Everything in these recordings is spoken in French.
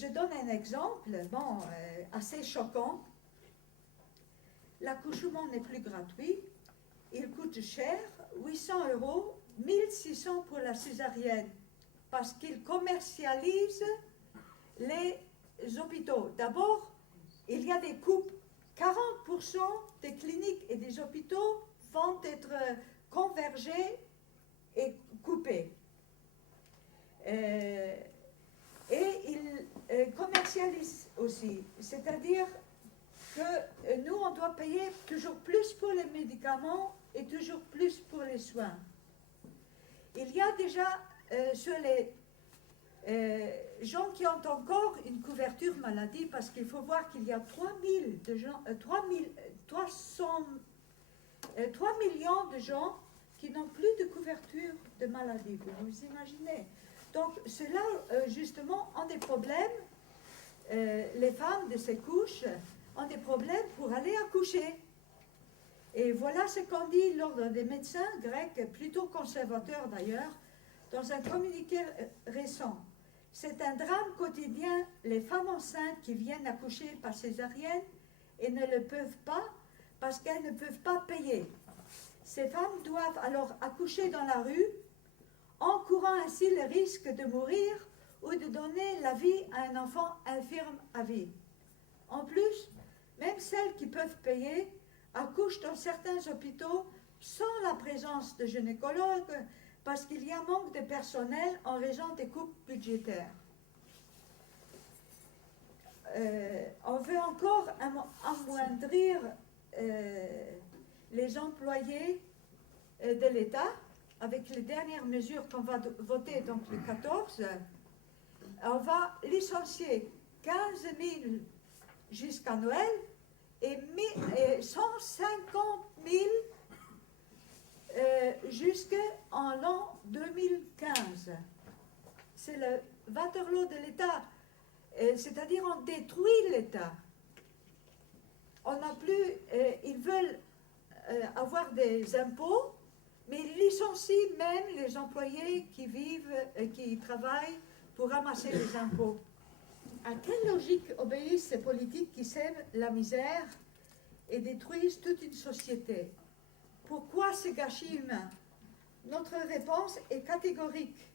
je donne un exemple, assez choquant. L'accouchement n'est plus gratuit, il coûte cher, 800 €, 1600 pour la césarienne, parce qu'ils commercialisent les hôpitaux. D'abord, il y a des coupes. 40% des cliniques et des hôpitaux vont être convergés et coupés. Et ils commercialisent aussi, c'est-à-dire que nous, on doit payer toujours plus pour les médicaments et toujours plus pour les soins. Il y a déjà sur les gens qui ont encore une couverture maladie, parce qu'il faut voir qu'il y a 3 millions de gens qui n'ont plus de couverture de maladie, vous imaginez. Donc, ceux-là, justement, ont des problèmes. Les femmes de ces couches ont des problèmes pour aller accoucher. Et voilà ce qu'ont dit l'ordre des médecins grecs, plutôt conservateurs d'ailleurs, dans un communiqué récent. C'est un drame quotidien, les femmes enceintes qui viennent accoucher par césarienne et ne le peuvent pas parce qu'elles ne peuvent pas payer. Ces femmes doivent alors accoucher dans la rue, encourant ainsi le risque de mourir ou de donner la vie à un enfant infirme à vie. En plus, même celles qui peuvent payer accouchent dans certains hôpitaux sans la présence de gynécologues parce qu'il y a un manque de personnel en raison des coupes budgétaires. On veut encore amoindrir les employés de l'État avec les dernières mesures qu'on va voter donc le 14. On va licencier 15 000 jusqu'à Noël et 150 000 jusqu'en l'an 2015. C'est le Waterloo de l'État. C'est-à-dire on détruit l'État. On n'a plus, ils veulent avoir des impôts, mais ils licencient même les employés qui vivent, qui travaillent pour ramasser les impôts. À quelle logique obéissent ces politiques qui sèment la misère et détruisent toute une société? Pourquoi ce gâchis humain? Notre réponse est catégorique,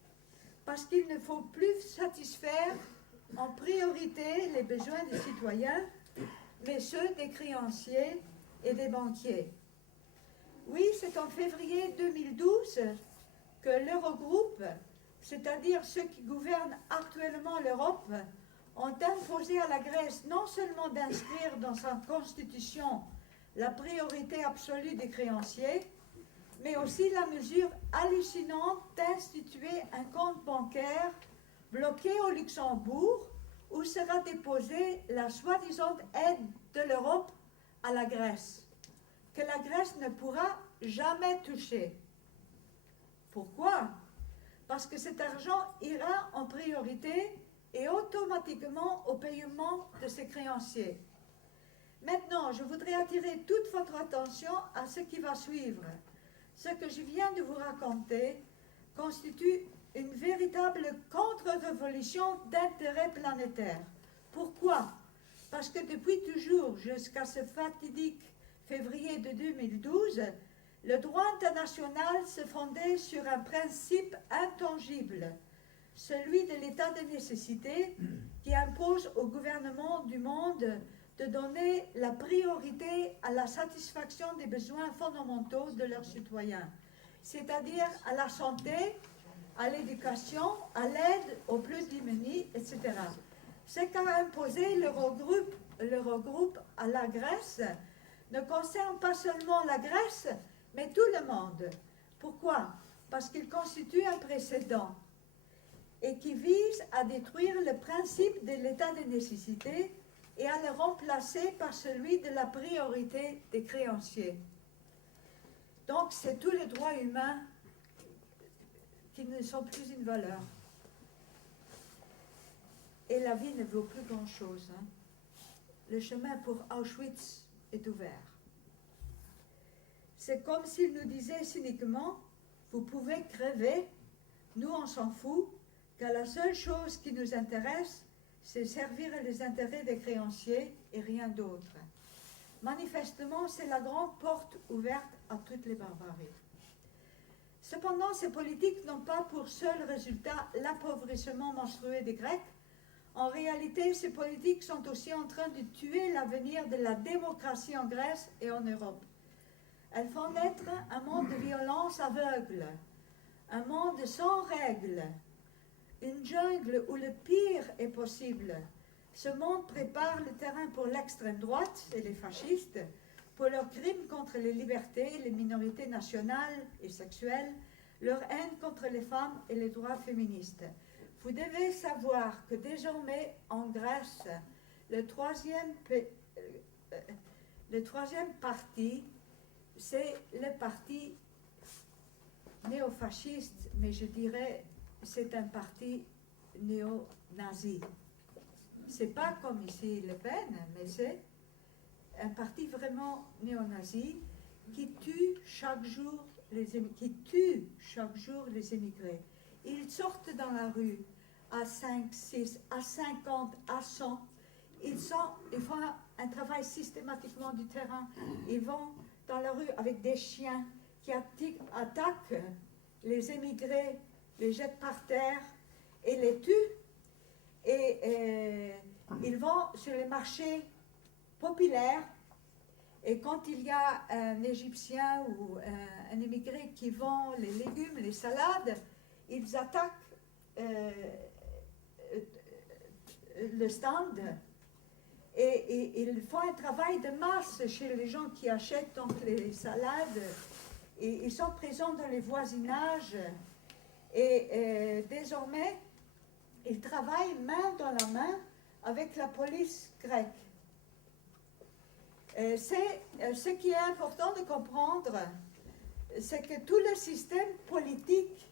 parce qu'il ne faut plus satisfaire en priorité les besoins des citoyens, mais ceux des créanciers et des banquiers. Oui, c'est en février 2012 que l'Eurogroupe, c'est-à-dire ceux qui gouvernent actuellement l'Europe, ont imposé à la Grèce non seulement d'inscrire dans sa constitution la priorité absolue des créanciers, mais aussi la mesure hallucinante d'instituer un compte bancaire bloqué au Luxembourg où sera déposée la soi-disant aide de l'Europe à la Grèce, que la Grèce ne pourra jamais toucher. Pourquoi? Parce que cet argent ira en priorité et automatiquement au paiement de ses créanciers. Maintenant, je voudrais attirer toute votre attention à ce qui va suivre. Ce que je viens de vous raconter constitue une véritable contre-révolution d'intérêt planétaire. Pourquoi? Parce que depuis toujours, jusqu'à ce fatidique février de 2012, le droit international se fondait sur un principe intangible, celui de l'état de nécessité qui impose au gouvernement du monde de donner la priorité à la satisfaction des besoins fondamentaux de leurs citoyens, c'est-à-dire à la santé, à l'éducation, à l'aide aux plus démunis, etc. Ce qu'a imposé l'Eurogroupe à la Grèce ne concerne pas seulement la Grèce, mais tout le monde. Pourquoi? Parce qu'il constitue un précédent et qui vise à détruire le principe de l'état de nécessité et à le remplacer par celui de la priorité des créanciers. Donc, c'est tous les droits humains qui ne sont plus une valeur. Et la vie ne vaut plus grand-chose. Hein. Le chemin pour Auschwitz est ouvert. C'est comme s'il nous disait cyniquement, vous pouvez crever, nous on s'en fout, car la seule chose qui nous intéresse, c'est servir les intérêts des créanciers et rien d'autre. Manifestement, c'est la grande porte ouverte à toutes les barbaries. Cependant, ces politiques n'ont pas pour seul résultat l'appauvrissement monstrueux des Grecs. En réalité, ces politiques sont aussi en train de tuer l'avenir de la démocratie en Grèce et en Europe. Elles font naître un monde de violence aveugle, un monde sans règles, une jungle où le pire est possible. Ce monde prépare le terrain pour l'extrême droite et les fascistes, pour leurs crimes contre les libertés, les minorités nationales et sexuelles, leur haine contre les femmes et les droits féministes. Vous devez savoir que désormais en Grèce, le troisième parti, c'est le parti néofasciste, mais je dirais c'est un parti néo-nazi. C'est pas comme ici Le Pen, mais c'est un parti vraiment néo-nazi qui tue chaque jour les émigrés. Ils sortent dans la rue à 5, 6, à 50, à 100. Ils font un travail systématiquement du terrain. Ils vont dans la rue avec des chiens qui attaquent les émigrés, les jettent par terre et les tuent. Et ils vont sur les marchés populaires. Et quand il y a un Égyptien ou un émigré qui vend les légumes, les salades, ils attaquent le stand et ils font un travail de masse chez les gens qui achètent donc les salades. Et ils sont présents dans les voisinages et désormais ils travaillent main dans la main avec la police grecque. Ce qui est important de comprendre, c'est que tout le système politique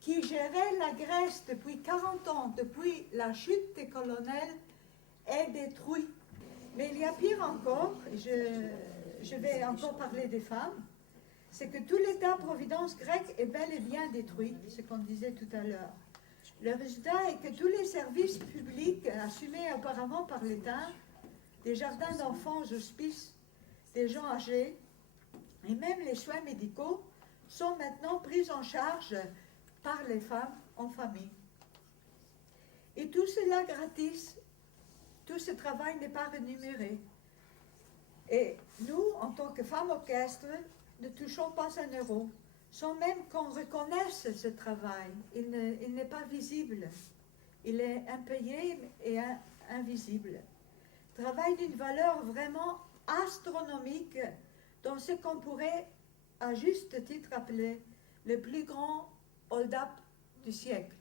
qui gérait la Grèce depuis 40 ans, depuis la chute des colonels, est détruit. Mais il y a pire encore, je vais encore parler des femmes, c'est que tout l'État-providence grec est bel et bien détruit, ce qu'on disait tout à l'heure. Le résultat est que tous les services publics assumés auparavant par l'État, des jardins d'enfants aux hospices, des gens âgés, et même les soins médicaux, sont maintenant pris en charge par les femmes en famille. Et tout cela gratis, tout ce travail n'est pas rémunéré. Et nous, en tant que femmes orchestres, ne touchons pas un euro, sans même qu'on reconnaisse ce travail. Il n'est pas visible. Il est impayé et invisible. Travail d'une valeur vraiment astronomique dans ce qu'on pourrait à juste titre appeler le plus grand hold-up du siècle.